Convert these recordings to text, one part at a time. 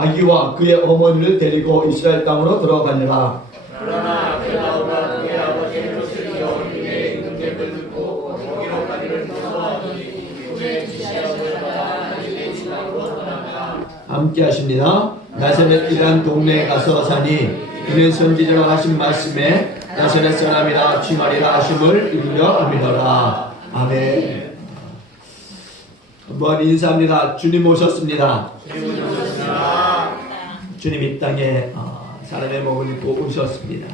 아기와 그의 어머니를 데리고 이스라엘 땅으로 들어가니라. 그러나 아벨라오가 그의 아버지 헤롯을 여호와의 임금됨을 듣고 거기로 가기를 무서워하더니 그의 지시하심을 받아 갈릴리 지방으로 떠났다. 함께 하십니다. 나사렛이란 동네에 가서 사니 이는 선지자가 하신 말씀에 나사렛 사람이라 취하리라 하심을 이루려 함이더라. 아멘. 한번 인사합니다. 주님 오셨습니다. 주님 이 땅에 사람의 몸을 입고 오셨습니다.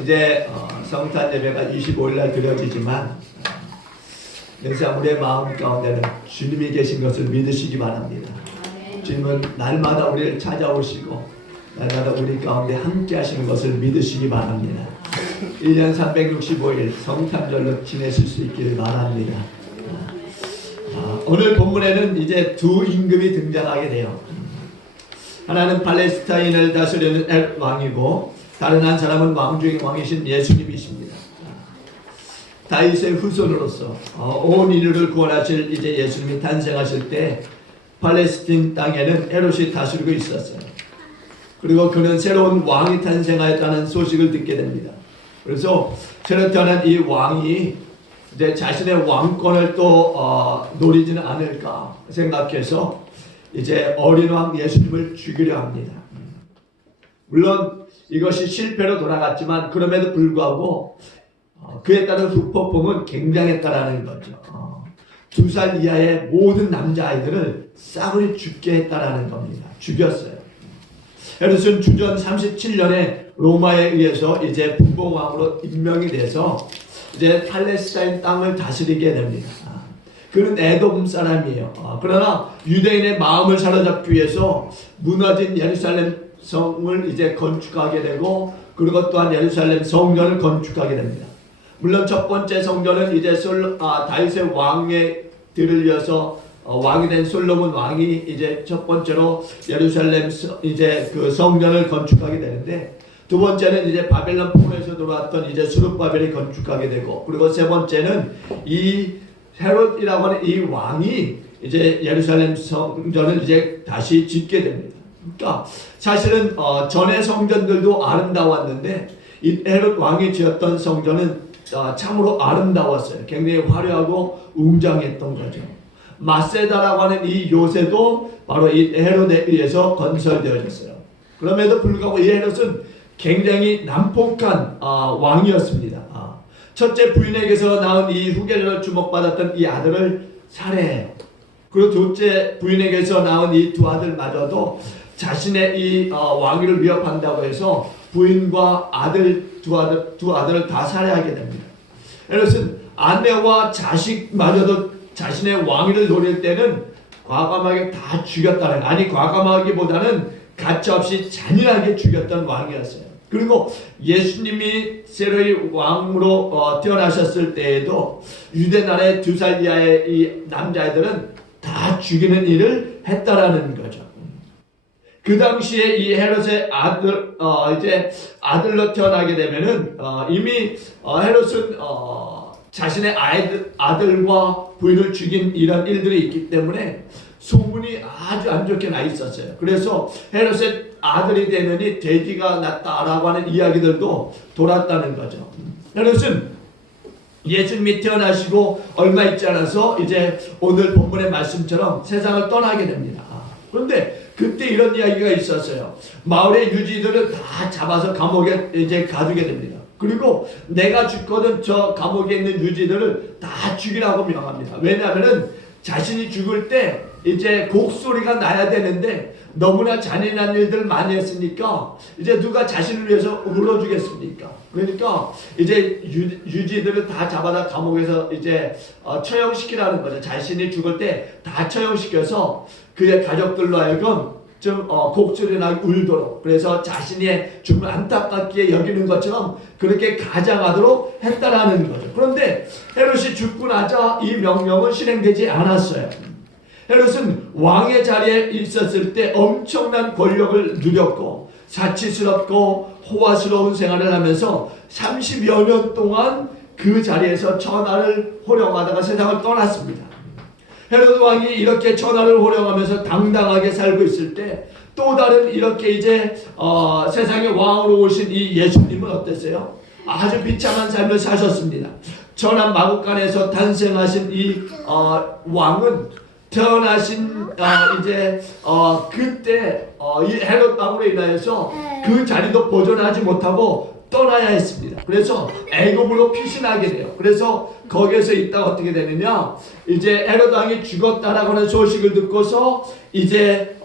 이제 성탄 예배가 25일 날 드려지지만 항상 우리의 마음 가운데는 주님이 계신 것을 믿으시기 바랍니다. 주님은 날마다 우리를 찾아오시고 날마다 우리 가운데 함께 하시는 것을 믿으시기 바랍니다. 1년 365일 성탄절로 지내실 수 있기를 바랍니다. 오늘 본문에는 이제 두 임금이 등장하게 돼요. 하나는 팔레스타인을 다스리는 엘 왕이고 다른 한 사람은 왕 중의 왕이신 예수님이십니다. 다윗의 후손으로서 온 인류를 구원하실 이제 예수님이 탄생하실 때 팔레스틴 땅에는 헤롯이 다스리고 있었어요. 그리고 그는 새로운 왕이 탄생하였다는 소식을 듣게 됩니다. 그래서 새로 태어난 이 왕이 이제 자신의 왕권을 또 노리지는 않을까 생각해서 이제 어린 왕 예수님을 죽이려 합니다. 물론 이것이 실패로 돌아갔지만 그럼에도 불구하고 그에 따른 후폭풍은 굉장했다라는 거죠. 2살 이하의 모든 남자아이들을 싸그리 죽게 했다라는 겁니다. 죽였어요. 헤롯은 주전 37년에 로마에 의해서 이제 분봉왕으로 임명이 돼서 이제 팔레스타인 땅을 다스리게 됩니다. 그는 에돔 사람이에요. 그러나 유대인의 마음을 사로잡기 위해서 무너진 예루살렘 성을 이제 건축하게 되고 그리고 또한 예루살렘 성전을 건축하게 됩니다. 물론 첫 번째 성전은 이제 다윗의 왕의 들을 이어서 왕이 된 솔로몬 왕이 이제 첫 번째로 예루살렘 이제 그 성전을 건축하게 되는데 두 번째는 이제 바벨론 포로에서 들어왔던 이제 스룹바벨이 건축하게 되고 그리고 세 번째는 이 헤롯이라고 하는 이 왕이 이제 예루살렘 성전을 이제 다시 짓게 됩니다. 그러니까 사실은 전의 성전들도 아름다웠는데 이 헤롯 왕이 지었던 성전은 참으로 아름다웠어요. 굉장히 화려하고 웅장했던 거죠. 마세다라고 하는 이 요새도 바로 이 헤롯에 의해서 건설되어졌어요. 그럼에도 불구하고 이 헤롯은 굉장히 난폭한 왕이었습니다. 첫째 부인에게서 낳은 이 후계자로 주목받았던 이 아들을 살해해요. 그리고 둘째 부인에게서 낳은 이 두 아들마저도 자신의 이 왕위를 위협한다고 해서 부인과 두 아들을 다 살해하게 됩니다. 헤롯은 아내와 자식마저도 자신의 왕위를 노릴 때는 과감하게 다 죽였다는, 아니 과감하기보다는 가차없이 잔인하게 죽였던 왕이었어요. 그리고 예수님이 새로이 왕으로 태어나셨을 때에도 유대 나라의 2살 이하의 이 남자애들은 다 죽이는 일을 했다라는 거죠. 그 당시에 이 헤롯의 이제 아들로 태어나게 되면은 이미 헤롯은 자신의 아들과 부인을 죽인 이런 일들이 있기 때문에 소문이 아주 안 좋게 나 있었어요. 그래서 헤롯의 아들이 되느니 돼지가 났다라고 하는 이야기들도 돌았다는 거죠. 헤롯은 예수님이 태어나시고 얼마 있지 않아서 이제 오늘 본문의 말씀처럼 세상을 떠나게 됩니다. 그런데 그때 이런 이야기가 있었어요. 마을의 유지들을 다 잡아서 감옥에 이제 가두게 됩니다. 그리고 내가 죽거든 저 감옥에 있는 유지들을 다 죽이라고 명합니다. 왜냐하면은 자신이 죽을 때 이제 곡소리가 나야 되는데 너무나 잔인한 일들 많이 했으니까 이제 누가 자신을 위해서 울어주겠습니까? 그러니까 이제 유지들을 다 잡아다 감옥에서 이제 처형시키라는 거죠. 자신이 죽을 때 다 처형시켜서 그의 가족들로 하여금 좀 곡소리나 울도록, 그래서 자신의 죽음을 안타깝게 여기는 것처럼 그렇게 가장하도록 했다라는 거죠. 그런데 헤롯이 죽고 나자 이 명령은 실행되지 않았어요. 헤롯은 왕의 자리에 있었을 때 엄청난 권력을 누렸고 사치스럽고 호화스러운 생활을 하면서 30여 년 동안 그 자리에서 천하를 호령하다가 세상을 떠났습니다. 헤롯 왕이 이렇게 천하를 호령하면서 당당하게 살고 있을 때 또 다른 이렇게 이제 세상의 왕으로 오신 이 예수님은 어땠어요? 아주 비참한 삶을 사셨습니다. 천한 마국간에서 탄생하신 이 왕은 태어나신 이제 그때 이 헤롯 왕으로 인하여서 그 자리도 보존하지 못하고 떠나야 했습니다. 그래서 애굽으로 피신하게 돼요. 그래서 거기에서 있다가 어떻게 되느냐, 이제 헤롯 왕이 죽었다라고 하는 소식을 듣고서 이제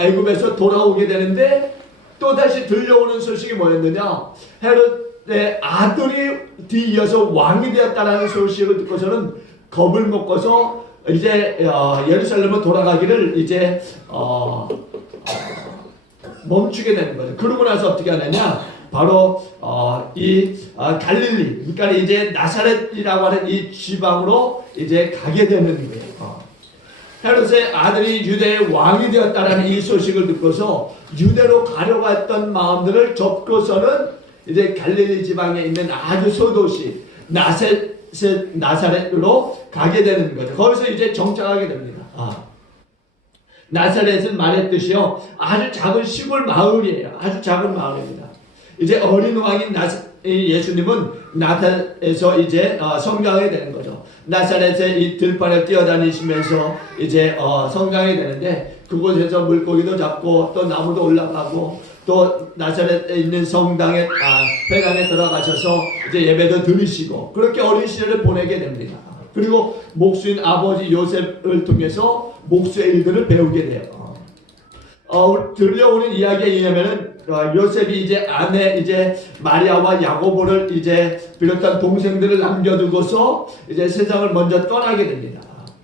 애굽에서 돌아오게 되는데, 또 다시 들려오는 소식이 뭐였느냐, 헤롯의 아들이 뒤이어서 왕이 되었다라는 소식을 듣고서는 겁을 먹고서 이제 예루살렘으로 돌아가기를 이제 멈추게 되는 거죠. 그러고 나서 어떻게 하느냐, 바로 갈릴리, 그러니까 이제 나사렛이라고 하는 이 지방으로 이제 가게 되는 거예요. 헤롯의 아들이 유대의 왕이 되었다라는 이 소식을 듣고서 유대로 가려고 했던 마음들을 접고서는 이제 갈릴리 지방에 있는 아주 소도시 나사렛으로 가게 되는 거죠. 거기서 이제 정착하게 됩니다. 나사렛은 말했듯이요, 아주 작은 시골 마을이에요. 아주 작은 마을입니다. 이제 어린 왕인 예수님은 나사렛에서 이제 성장하게 되는 거죠. 나사렛의 이 들판을 뛰어다니시면서 이제 성장하게 되는데, 그곳에서 물고기도 잡고 또 나무도 올라가고 또 나사렛에 있는 성당에 회당에 들어가셔서 이제 예배도 드리시고 그렇게 어린 시절을 보내게 됩니다. 그리고 목수인 아버지 요셉을 통해서 목수의 일들을 배우게 돼요. 들려오는 이야기에 의하면은 요셉이 이제 아내 이제 마리아와 야고보를 이제 비롯한 동생들을 남겨두고서 이제 세상을 먼저 떠나게 됩니다.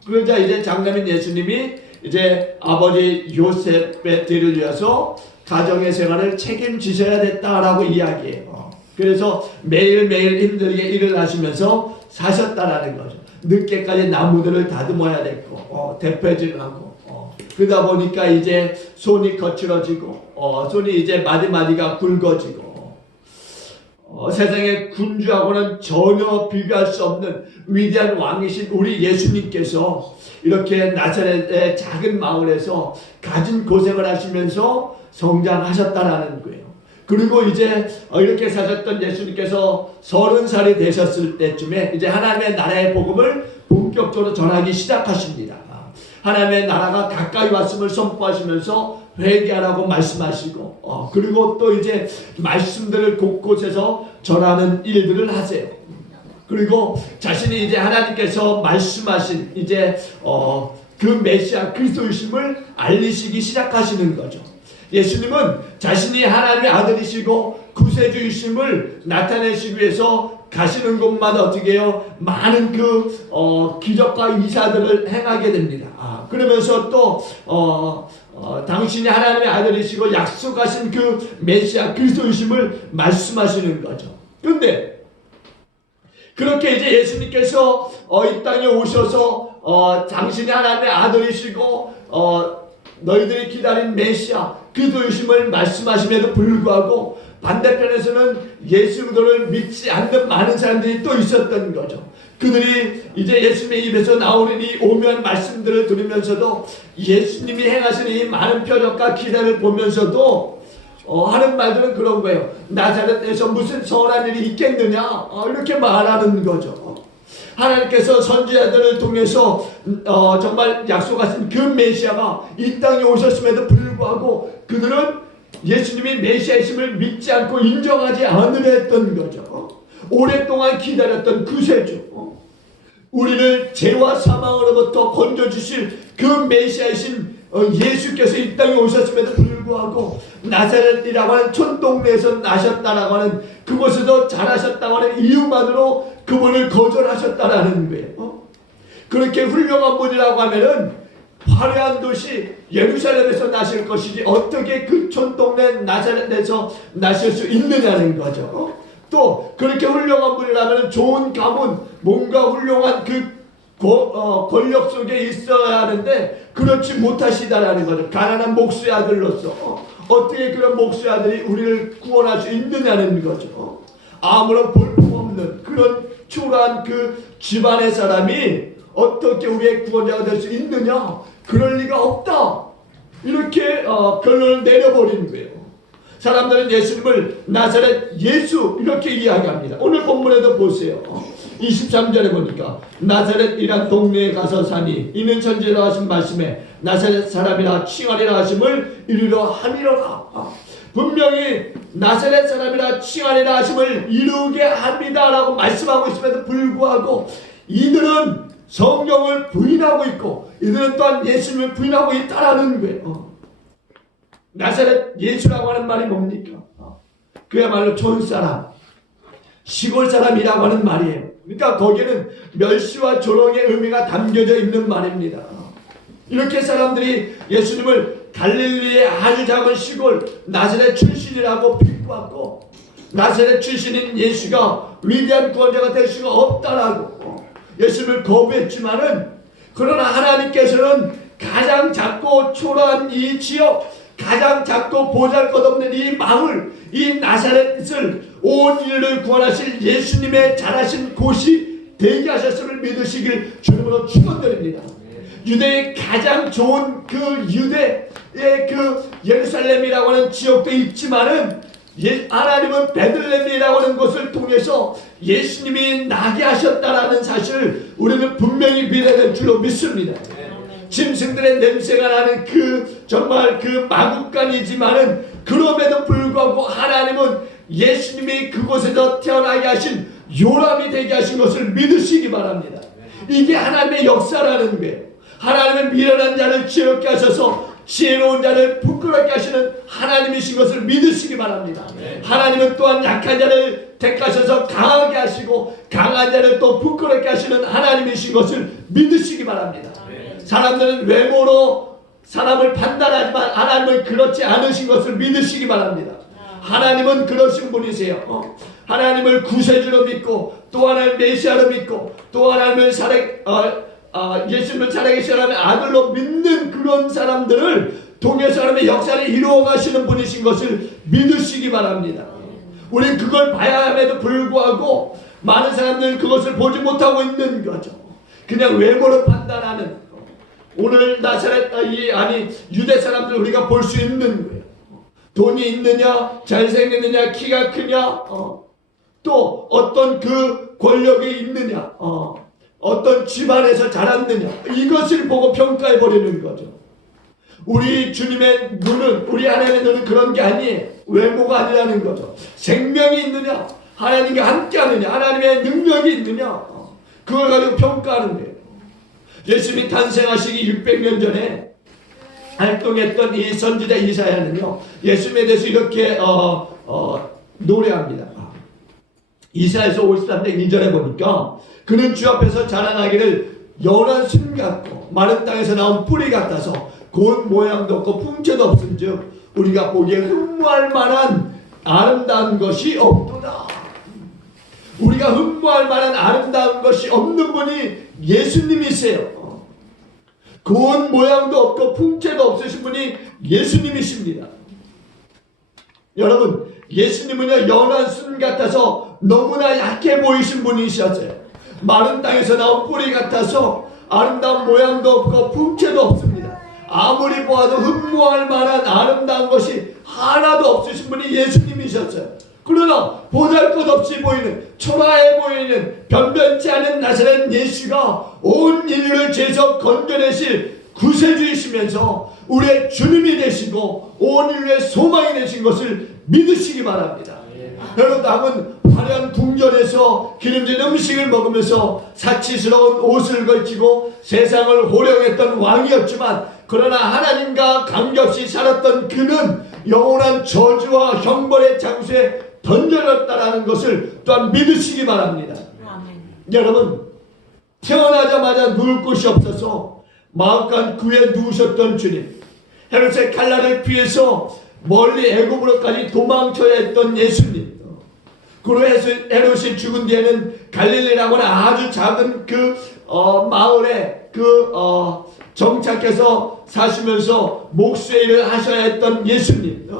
그러자 이제 장남인 예수님이 이제 아버지 요셉의 뒤를 이어서 가정의 생활을 책임지셔야 됐다라고 이야기해요. 그래서 매일매일 힘들게 일을 하시면서 사셨다라는 거죠. 늦게까지 나무들을 다듬어야 됐고 대패질을 하고 그러다 보니까 이제 손이 거칠어지고 손이 이제 마디마디가 굵어지고 세상의 군주하고는 전혀 비교할 수 없는 위대한 왕이신 우리 예수님께서 이렇게 나사렛의 작은 마을에서 가진 고생을 하시면서 성장하셨다라는 거예요. 그리고 이제 이렇게 사셨던 예수님께서 30살이 되셨을 때쯤에 이제 하나님의 나라의 복음을 본격적으로 전하기 시작하십니다. 하나님의 나라가 가까이 왔음을 선포하시면서 회개하라고 말씀하시고 그리고 또 이제 말씀들을 곳곳에서 전하는 일들을 하세요. 그리고 자신이 이제 하나님께서 말씀하신 이제 그 메시아 그리스도이심을 알리시기 시작하시는 거죠. 예수님은 자신이 하나님의 아들이시고 구세주이심을 나타내시기 위해서 가시는 곳마다 어떻게 해요? 많은 기적과 이사들을 행하게 됩니다. 그러면서 또 당신이 하나님의 아들이시고 약속하신 그 메시아 그리스도이심을 말씀하시는 거죠. 그런데 그렇게 이제 예수님께서 이 땅에 오셔서 당신이 하나님의 아들이시고 너희들이 기다린 메시아 그리스도이심을 말씀하심에도 불구하고 반대편에서는 예수를 믿지 않는 많은 사람들이 또 있었던 거죠. 그들이 이제 예수님의 입에서 나오는 이 오묘한 말씀들을 들으면서도 예수님이 행하시는 이 많은 표적과 기사를 보면서도 하는 말들은 그런 거예요. 나사렛에서 무슨 선한 일이 있겠느냐 이렇게 말하는 거죠. 하나님께서 선지자들을 통해서 정말 약속하신 그 메시아가 이 땅에 오셨음에도 불구하고 그들은 예수님이 메시아이심을 믿지 않고 인정하지 않으려 했던 거죠. 오랫동안 기다렸던 구세주, 우리를 죄와 사망으로부터 건져주실 그 메시아이신 예수께서 이 땅에 오셨음에도 불구하고 나사렛이라고 하는 촌동네에서 나셨다라고 하는 그곳에서 자라셨다고 하는 이유만으로 그분을 거절하셨다라는 거예요. 그렇게 훌륭한 분이라고 하면은 화려한 도시 예루살렘에서 나실 것이지 어떻게 그 촌동네 나사렛에서 나실 수 있느냐는 거죠. 또 그렇게 훌륭한 분이라면 좋은 가문, 뭔가 훌륭한 권력 속에 있어야 하는데 그렇지 못하시다라는 거죠. 가난한 목수의 아들로서 어떻게 그런 목수의 아들이 우리를 구원할 수 있느냐는 거죠. 아무런 볼품 없는 그런 초라한 그 집안의 사람이 어떻게 우리의 구원자가 될 수 있느냐? 그럴 리가 없다. 이렇게 결론을 내려버리는 거예요. 사람들은 예수님을 나사렛 예수 이렇게 이야기합니다. 오늘 본문에도 보세요. 23절에 보니까 나사렛이란 동네에 가서 사니 이는 선지자로 하신 말씀에 나사렛 사람이라 칭하리라 하심을 이루려 함이로라. 분명히 나사렛 사람이라 칭하리라 하심을 이루게 합니다라고 말씀하고 있음에도 불구하고 이들은 성경을 부인하고 있고 이들은 또한 예수님을 부인하고 있다라는 거예요. 나사렛 예수라고 하는 말이 뭡니까? 그야말로 촌사람, 시골 사람이라고 하는 말이에요. 그러니까 거기에는 멸시와 조롱의 의미가 담겨져 있는 말입니다. 이렇게 사람들이 예수님을 갈릴리의 아주 작은 시골 나사렛 출신이라고 비꼬았고 나사렛 출신인 예수가 위대한 구원자가 될 수가 없다라고 예수님을 거부했지만은 그러나 하나님께서는 가장 작고 초라한 이 지역, 가장 작고 보잘것없는 이 마을, 이 나사렛을 온 인류를 구원하실 예수님의 자라신 곳이 되게 하셨음을 믿으시길 주님으로 축원드립니다. 유대의 가장 좋은 그 유대의 그 예루살렘이라고 하는 지역도 있지만은 하나님은 베들레헴이라고 하는 곳을 통해서 예수님이 나게 하셨다라는 사실을 우리는 분명히 믿어야 줄로 믿습니다. 짐승들의 냄새가 나는 그 정말 그 마국간이지만은 그럼에도 불구하고 하나님은 예수님이 그곳에서 태어나게 하신 요람이 되게 하신 것을 믿으시기 바랍니다. 이게 하나님의 역사라는 거예요. 하나님은 미련한 자를 지혜롭게 하셔서 지혜로운 자를 부끄럽게 하시는 하나님이신 것을 믿으시기 바랍니다. 하나님은 또한 약한 자를 택하셔서 강하게 하시고 강한 자를 또 부끄럽게 하시는 하나님이신 것을 믿으시기 바랍니다. 사람들은 외모로 사람을 판단하지만 하나님은 그렇지 않으신 것을 믿으시기 바랍니다. 하나님은 그러신 분이세요. 하나님을 구세주로 믿고 또 하나님 메시아로 믿고 또 하나님을 예수님을 살아계시라는 아들로 믿는 그런 사람들을 통해서 하나님의 역사를 이루어 가시는 분이신 것을 믿으시기 바랍니다. 우리는 그걸 봐야 함에도 불구하고 많은 사람들은 그것을 보지 못하고 있는 거죠. 그냥 외모로 판단하는 오늘 나사렛 유대 사람들 우리가 볼 수 있는 거예요. 돈이 있느냐, 잘생겼느냐, 키가 크냐, 또 어떤 그 권력이 있느냐, 어떤 집안에서 자랐느냐, 이것을 보고 평가해 버리는 거죠. 우리 주님의 눈은, 우리 하나님의 눈은 그런 게 아니에요. 외모가 아니라는 거죠. 생명이 있느냐, 하나님과 함께 하느냐, 하나님의 능력이 있느냐, 그걸 가지고 평가하는 거예요. 예수님이 탄생하시기 600년 전에 활동했던 이 선지자 이사야는요, 예수님에 대해서 이렇게 노래합니다. 이사야서 53장 2절에 보니까 그는 주 앞에서 자라나기를 연한 순 같고 마른 땅에서 나온 뿌리 같아서 고운 모양도 없고 풍채도 없은즉 우리가 보기에 흠모할 만한 아름다운 것이 없도다. 우리가 흠모할 만한 아름다운 것이 없는 분이 예수님이세요. 고운 모양도 없고 풍채도 없으신 분이 예수님이십니다. 여러분, 예수님은요 연한 순 같아서 너무나 약해 보이신 분이셨어요. 마른 땅에서 나온 뿌리 같아서 아름다운 모양도 없고 풍채도 없습니다. 아무리 보아도 흠모할 만한 아름다운 것이 하나도 없으신 분이 예수님이셨어요. 그러나 보잘것없이 보이는, 초라해 보이는, 변변치 않은 나사렛 예수가 온 인류를 죄에서 건져내실 구세주이시면서 우리의 주님이 되시고 온 인류의 소망이 되신 것을 믿으시기 바랍니다. 여러분, 남은 화려한 궁전에서 기름진 음식을 먹으면서 사치스러운 옷을 걸치고 세상을 호령했던 왕이었지만 그러나 하나님과 관계없이 살았던 그는 영원한 저주와 형벌의 장소에 던져졌다라는 것을 또한 믿으시기 바랍니다. 여러분, 태어나자마자 누울 곳이 없어서 마음간 굴에 누우셨던 주님, 헤롯의 칼날을 피해서 멀리 애굽으로까지 도망쳐야 했던 예수님, 그리고 헤롯이 죽은 뒤에는 갈릴리라고 하는 아주 작은 그 마을에 정착해서 사시면서 목수의 일을 하셔야 했던 예수님,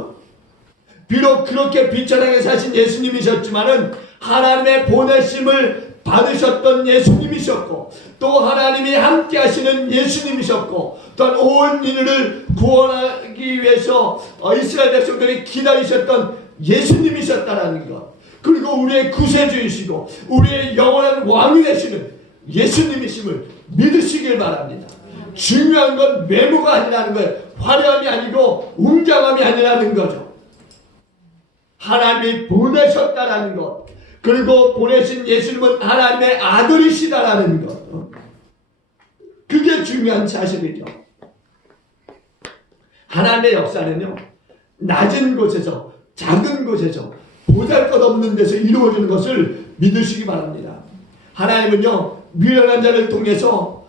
비록 그렇게 비천하게 사신 예수님이셨지만은 하나님의 보내심을 받으셨던 예수님이셨고 또 하나님이 함께 하시는 예수님이셨고 또한 온 인류를 구원하기 위해서 이스라엘 백성들이 기다리셨던 예수님이셨다라는 것, 그리고 우리의 구세주이시고 우리의 영원한 왕이 되시는 예수님이심을 믿으시길 바랍니다. 중요한 건 외모가 아니라는 거예요. 화려함이 아니고 웅장함이 아니라는 거죠. 하나님이 보내셨다라는 것, 그리고 보내신 예수님은 하나님의 아들이시다라는 것, 그게 중요한 사실이죠. 하나님의 역사는요, 낮은 곳에서 작은 곳에서 보잘것없는 데서 이루어지는 것을 믿으시기 바랍니다. 하나님은요, 미련한 자를 통해서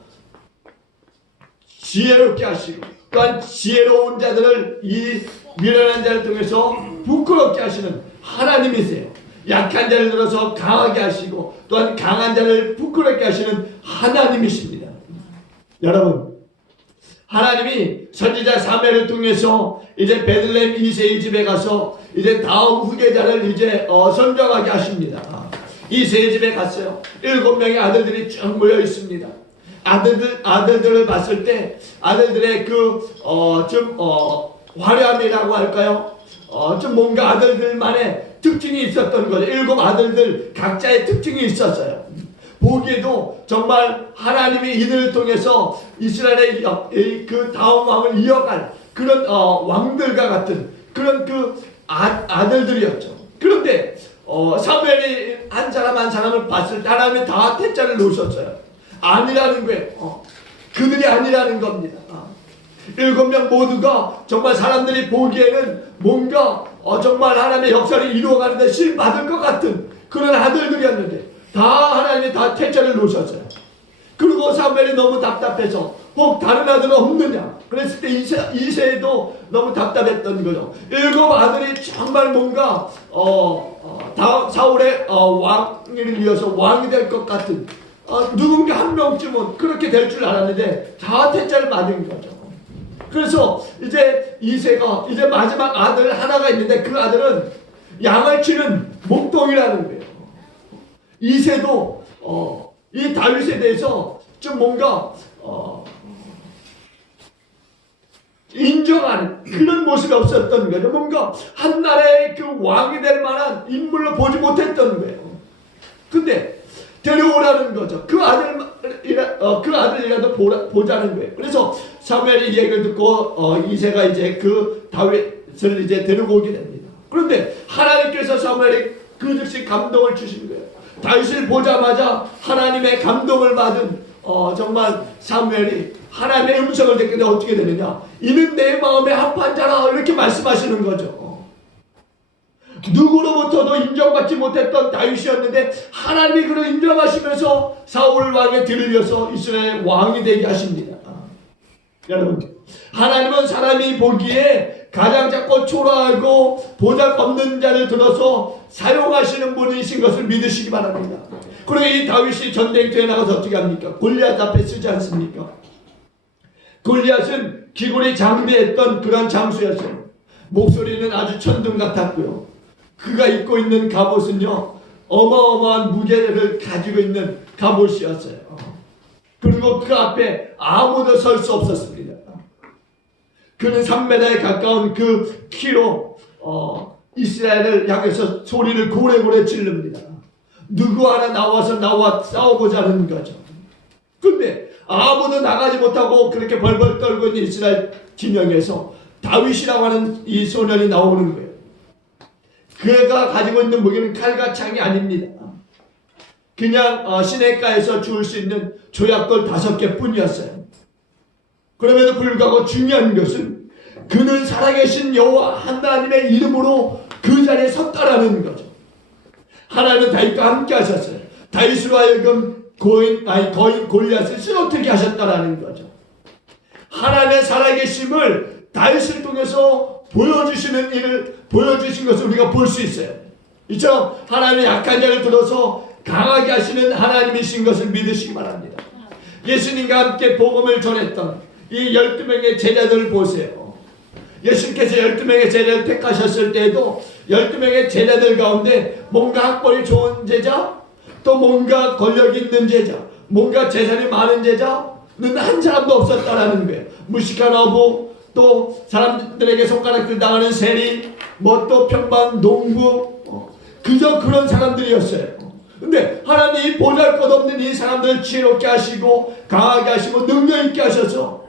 지혜롭게 하시고 또한 지혜로운 자들을 이 미련한 자를 통해서 부끄럽게 하시는 하나님이세요. 약한 자를 들어서 강하게 하시고 또한 강한 자를 부끄럽게 하시는 하나님이십니다. 여러분, 하나님이 선지자 사무엘을 통해서 이제 베들레헴 이새의 집에 가서 이제 다음 후계자를 이제 선정하게 하십니다. 이새의 집에 갔어요. 7명의 아들들이 쭉 모여 있습니다. 아들들을 봤을 때 아들들의 좀 화려함이라고 할까요? 좀 뭔가 아들들만의 특징이 있었던 거죠. 7 아들들 각자의 특징이 있었어요. 보기에도 정말 하나님이 이들을 통해서 이스라엘의 그 다음 왕을 이어갈 그런 왕들과 같은 그런 아들들이었죠. 그런데 사무엘이 한 사람 한 사람을 봤을 때 하나님이 다 태자를 놓으셨어요. 아니라는 거예요. 그들이 아니라는 겁니다. 7명 모두가 정말 사람들이 보기에는 뭔가 정말 하나님의 역사를 이루어가는데 실 받을 것 같은 그런 아들들이었는데 다 하나님이 다 태자를 놓으셨어요. 그리고 사무엘이 너무 답답해서 혹 다른 아들은 없느냐 그랬을 때 이새도 너무 답답했던 거죠. 7 아들이 정말 뭔가 사울의 왕위를 이어서 왕이 될 것 같은 누군가 한 명쯤은 그렇게 될 줄 알았는데 다 태자를 맞은 거죠. 그래서 이제 이새가 이제 마지막 아들 하나가 있는데 그 아들은 양을 치는 목동이라는 거예요. 이새도 이 다윗에 대해서 좀 뭔가 인정하는 그런 모습이 없었던 거죠. 뭔가 한나라의 그 왕이 될 만한 인물로 보지 못했던 거예요. 근데 데려오라는 거죠. 그 아들이라도 보자는 거예요. 그래서 사무엘이 이 얘기를 듣고 이새가 이제 그 다윗을 이제 데리고 오게 됩니다. 그런데 하나님께서 사무엘이 그 즉시 감동을 주신 거예요. 다윗을 보자마자 하나님의 감동을 받은 정말 사무엘이 하나님의 음성을 듣게 되면 어떻게 되느냐? 이는 내 마음에 합한 자라 이렇게 말씀하시는 거죠. 누구로부터도 인정받지 못했던 다윗이었는데 하나님이 그를 인정하시면서 사울 왕의 뒤를 이어서 이스라엘 왕이 되게 하십니다. 여러분, 하나님은 사람이 보기에 가장 작고 초라하고 보잘것없는 자를 들어서 사용하시는 분이신 것을 믿으시기 바랍니다. 그리고 이 다윗이 전쟁터에 나가서 어떻게 합니까? 골리앗 앞에 쓰지 않습니까? 골리앗은 기골이 장대했던 그런 장수였어요. 목소리는 아주 천둥 같았고요. 그가 입고 있는 갑옷은요, 어마어마한 무게를 가지고 있는 갑옷이었어요. 그리고 그 앞에 아무도 설 수 없었습니다. 그는 3m에 가까운 그 키로 이스라엘을 향해서 소리를 고래고래 지릅니다. 누구 하나 나와서 나와 싸워보자는 거죠. 근데 아무도 나가지 못하고 그렇게 벌벌 떨고 있는 이스라엘 진영에서 다윗이라고 하는 이 소년이 나오는 거예요. 그가 가지고 있는 무기는 칼과 창이 아닙니다. 그냥 시내가에서 주울 수 있는 조약돌 5개 뿐이었어요. 그럼에도 불구하고 중요한 것은 그는 살아계신 여호와 하나님의 이름으로 그 자리에 섰다라는 거죠. 하나님은 다윗과 함께 하셨어요. 다윗으로 하여금 거인 골리앗을 쓰러뜨리게 하셨다라는 거죠. 하나님의 살아계심을 다윗을 통해서 보여주시는 일을 보여주신 것을 우리가 볼 수 있어요. 이처럼 하나님의 약한 자를 들어서 강하게 하시는 하나님이신 것을 믿으시기 바랍니다. 예수님과 함께 복음을 전했던 이 12명의 제자들을 보세요. 예수님께서 12명의 제자를 택하셨을 때에도 12명의 제자들 가운데 뭔가 학벌이 좋은 제자, 또 뭔가 권력 있는 제자, 뭔가 재산이 많은 제자는 한 사람도 없었다라는 거예요. 무식한 어부, 또 사람들에게 손가락질 당하는 세리, 뭐 또 평범한 농부, 그저 그런 사람들이었어요. 근데 하나님이 보잘것없는 이 사람들을 지혜롭게 하시고 강하게 하시고 능력 있게 하셔서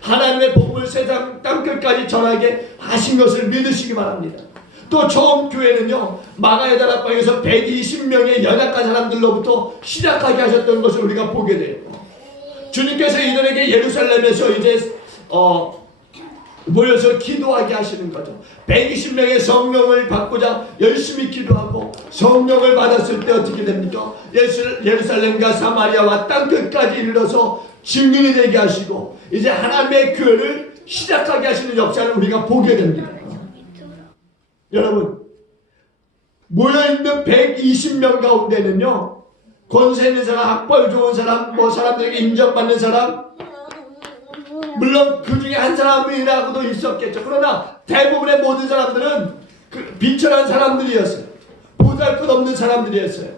하나님의 복음을 세상 땅끝까지 전하게 하신 것을 믿으시기 바랍니다. 또 처음 교회는요, 마가의 다락방에서 120명의 연약한 사람들로부터 시작하게 하셨던 것을 우리가 보게 돼요. 주님께서 이들에게 예루살렘에서 이제 모여서 기도하게 하시는 거죠. 120명의 성령을 받고자 열심히 기도하고 성령을 받았을 때 어떻게 됩니까? 예루살렘과 사마리아와 땅끝까지 이르러서 증인이 되게 하시고 이제 하나님의 교회를 시작하게 하시는 역사를 우리가 보게 됩니다. 여러분, 모여있는 120명 가운데는요, 권세 있는 사람, 학벌 좋은 사람, 뭐 사람들에게 인정받는 사람, 물론 그 중에 한 사람이라고도 있었겠죠. 그러나 대부분의 모든 사람들은 비천한 사람들이었어요. 보잘것없는 사람들이었어요.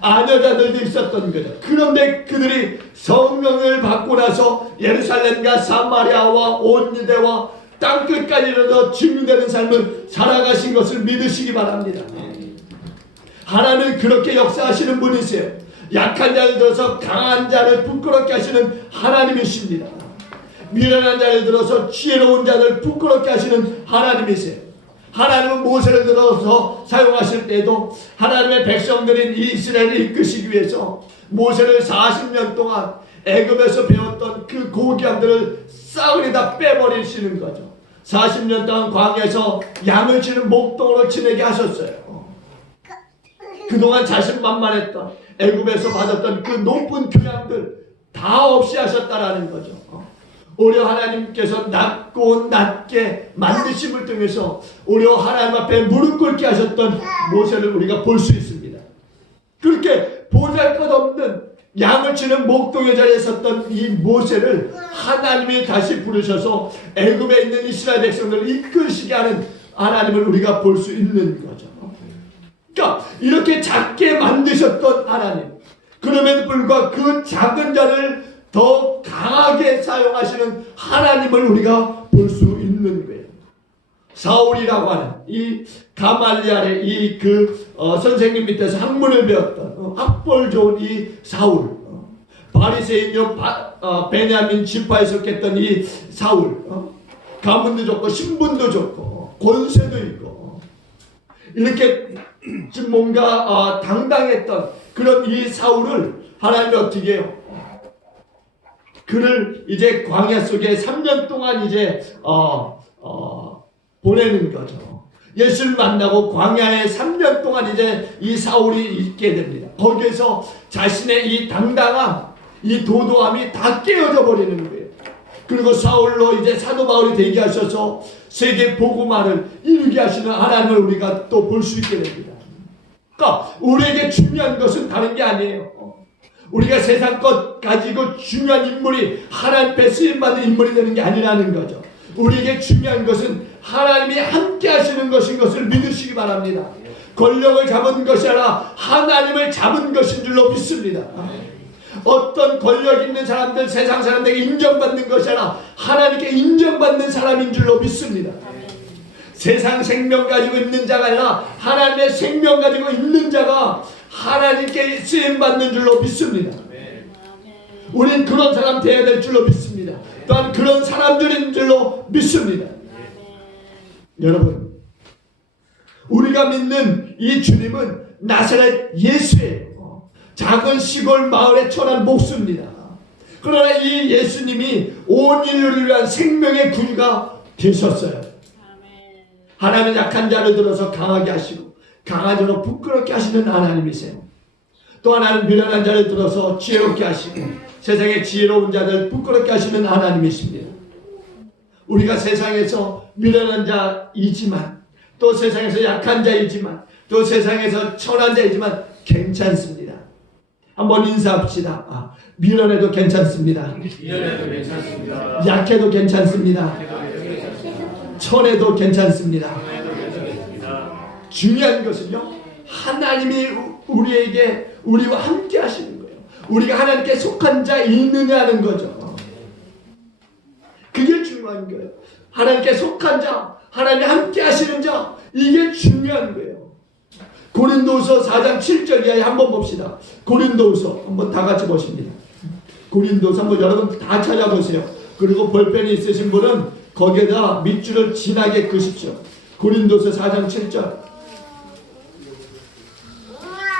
아녀자들도 있었던 거죠. 그런데 그들이 성령을 받고 나서 예루살렘과 사마리아와 온 유대와 땅끝까지 이르러 증명되는 삶을 살아가신 것을 믿으시기 바랍니다. 하나님은 그렇게 역사하시는 분이세요. 약한 자를 들어서 강한 자를 부끄럽게 하시는 하나님이십니다. 미련한 자를 들어서 지혜로운 자를 부끄럽게 하시는 하나님이세요. 하나님은 모세를 들어서 사용하실 때도 하나님의 백성들인 이스라엘을 이끄시기 위해서 모세를 40년 동안 애굽에서 배웠던 그 고귀함들을 싸그리 다 빼버리시는 거죠. 40년 동안 광야에서 양을 치는 목동으로 지내게 하셨어요. 그동안 자신만만했던 애굽에서 받았던 그 높은 교양들 다 없이 하셨다라는 거죠. 오히려 하나님께서 낮게 만드심을 통해서 오히려 하나님 앞에 무릎 꿇게 하셨던 모세를 우리가 볼 수 있습니다. 그렇게 보잘것없는 양을 치는 목동의 자리에 섰던 이 모세를 하나님이 다시 부르셔서 애굽에 있는 이스라엘 백성들을 이끄시게 하는 하나님을 우리가 볼 수 있는 거죠. 그러니까 이렇게 작게 만드셨던 하나님, 그럼에도 불구하고 그 작은 자를 더 강하게 사용하시는 하나님을 우리가 볼 수 있는 거예요. 사울이라고 하는 이 가말리알의 이 선생님 밑에서 학문을 배웠던 학벌 좋은 이 사울, 바리새인요 베냐민 지파에 속했던 이 사울, 가문도 좋고 신분도 좋고 권세도 있고 이렇게 좀 뭔가 당당했던 그런 이 사울을 하나님이 어떻게 해요? 그를 이제 광야 속에 3년 동안 이제 보내는 거죠. 예수를 만나고 광야에 3년 동안 이제 이 사울이 있게 됩니다. 거기에서 자신의 이 당당함, 이 도도함이 다 깨어져 버리는 거예요. 그리고 사울로 이제 사도 바울이 되게 하셔서 세계 복음화를 이루게 하시는 하나님을 우리가 또 볼 수 있게 됩니다. 그러니까 우리에게 중요한 것은 다른 게 아니에요. 우리가 세상 것 가지고 중요한 인물이 하나님 앞에 쓰임받는 인물이 되는 게 아니라는 거죠. 우리에게 중요한 것은 하나님이 함께 하시는 것인 것을 믿으시기 바랍니다. 권력을 잡은 것이 아니라 하나님을 잡은 것인 줄로 믿습니다. 어떤 권력 있는 사람들, 세상 사람들에게 인정받는 것이 아니라 하나님께 인정받는 사람인 줄로 믿습니다. 세상 생명 가지고 있는 자가 아니라 하나님의 생명 가지고 있는 자가 하나님께 쓰임받는 줄로 믿습니다. 우린 그런 사람 되어야 될 줄로 믿습니다. 또한 그런 사람들인 줄로 믿습니다. 여러분, 우리가 믿는 이 주님은 나사렛 예수예요. 작은 시골 마을에 천한 목수입니다. 그러나 이 예수님이 온 인류를 위한 생명의 구주가 되셨어요. 하나님은 약한 자를 들어서 강하게 하시고 강한 자로 부끄럽게 하시는 하나님이세요. 또 하나는 미련한 자를 들어서 지혜롭게 하시고 세상의 지혜로운 자들 부끄럽게 하시는 하나님이십니다. 우리가 세상에서 미련한 자이지만 또 세상에서 약한 자이지만 또 세상에서 천한 자이지만 괜찮습니다. 한번 인사합시다. 미련해도 괜찮습니다. 미련해도 괜찮습니다. 약해도 괜찮습니다. 천해도 괜찮습니다. 중요한 것은요, 하나님이 우리에게 우리와 함께 하시는 거예요. 우리가 하나님께 속한 자 있느냐는 거죠. 그게 중요한 거예요. 하나님께 속한 자, 하나님 함께 하시는 자, 이게 중요한 거예요. 고린도후서 4장 7절 이하에 한번 봅시다. 고린도후서 한번 다 같이 보십니다. 고린도후서 한번 여러분 다 찾아보세요. 그리고 볼펜이 있으신 분은 거기에다 밑줄을 진하게 그으십시오. 고린도후서 4장 7절.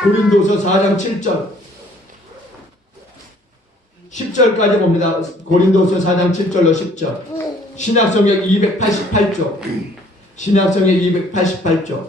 고린도후서 4장 7절. 10절까지 봅니다. 고린도후서 4장 7절로 10절. 신약성역 288쪽. 신약성역 288쪽.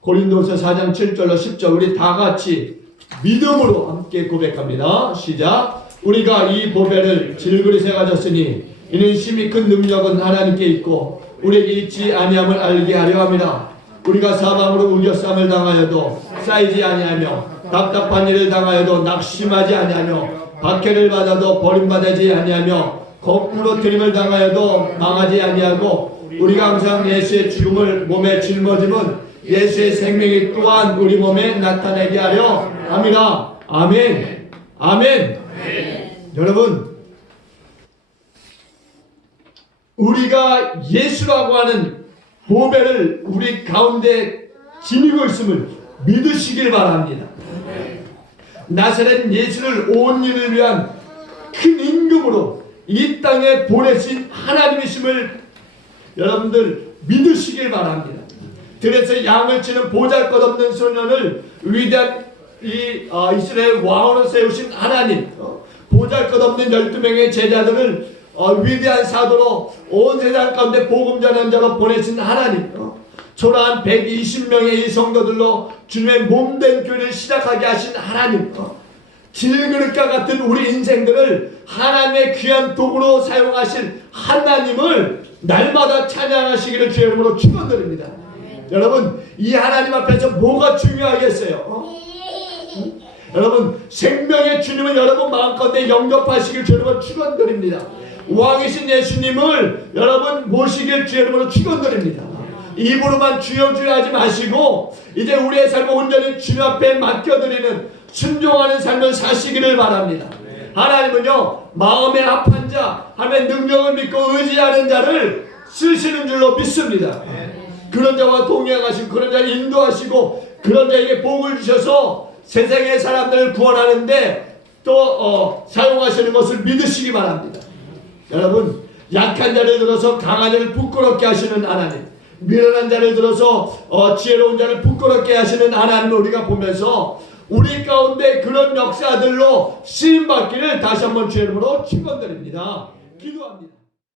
고린도후서 4장 7절로 10절. 우리 다 같이 믿음으로 함께 고백합니다. 시작. 우리가 이 보배를 질그릇에 가졌으니 이는 심히 큰 능력은 하나님께 있고 우리에게 있지 아니함을 알게 하려 함이라. 우리가 사방으로 우겨쌈을 당하여도 쌓이지 아니하며 답답한 일을 당하여도 낙심하지 아니하며 박해를 받아도 버림받지 아니하며 거꾸로 트림을 당하여도 망하지 아니하고 우리가 항상 예수의 죽음을 몸에 짊어짐은 예수의 생명이 또한 우리 몸에 나타내게 하려 함이라. 아멘. 아멘. 여러분, 우리가 예수라고 하는 보배를 우리 가운데 지니고 있음을 믿으시길 바랍니다. 나사렛 예수를 온 일을 위한 큰 임금으로 이 땅에 보내신 하나님이심을 여러분들 믿으시길 바랍니다. 그래서 양을 치는 보잘것없는 소년을 위대한 이스라엘 왕으로 세우신 하나님, 보잘것없는 12명의 제자들을 위대한 사도로 온 세상 가운데 복음 전하는 자로 보내신 하나님, 초라한 120명의 이 성도들로 주님의 몸된 교회를 시작하게 하신 하나님, 질그릇과 같은 우리 인생들을 하나님의 귀한 도구로 사용하실 하나님을 날마다 찬양하시기를 주의 이름으로 축원드립니다. 여러분, 이 하나님 앞에서 뭐가 중요하겠어요? 여러분, 생명의 주님은 여러분 마음가운데 영접하시길 주의 이름으로 축원드립니다. 왕이신 예수님을 여러분 모시길 주의 이름으로 축원드립니다. 입으로만 주여 주여 하지 마시고 이제 우리의 삶을 온전히 주님 앞에 맡겨드리는 순종하는 삶을 사시기를 바랍니다. 하나님은요, 마음에 합한 자, 하나님의 능력을 믿고 의지하는 자를 쓰시는 줄로 믿습니다. 그런 자와 동행하시고 그런 자를 인도하시고 그런 자에게 복을 주셔서 세상의 사람들을 구원하는데 또 사용하시는 것을 믿으시기 바랍니다. 여러분, 약한 자를 들어서 강한 자를 부끄럽게 하시는 하나님, 미련한 자를 들어서 지혜로운 자를 부끄럽게 하시는 하나님을 우리가 보면서 우리 가운데 그런 역사들로 쓰임받기를 다시 한번 주의 이름으로 축원드립니다. 기도합니다.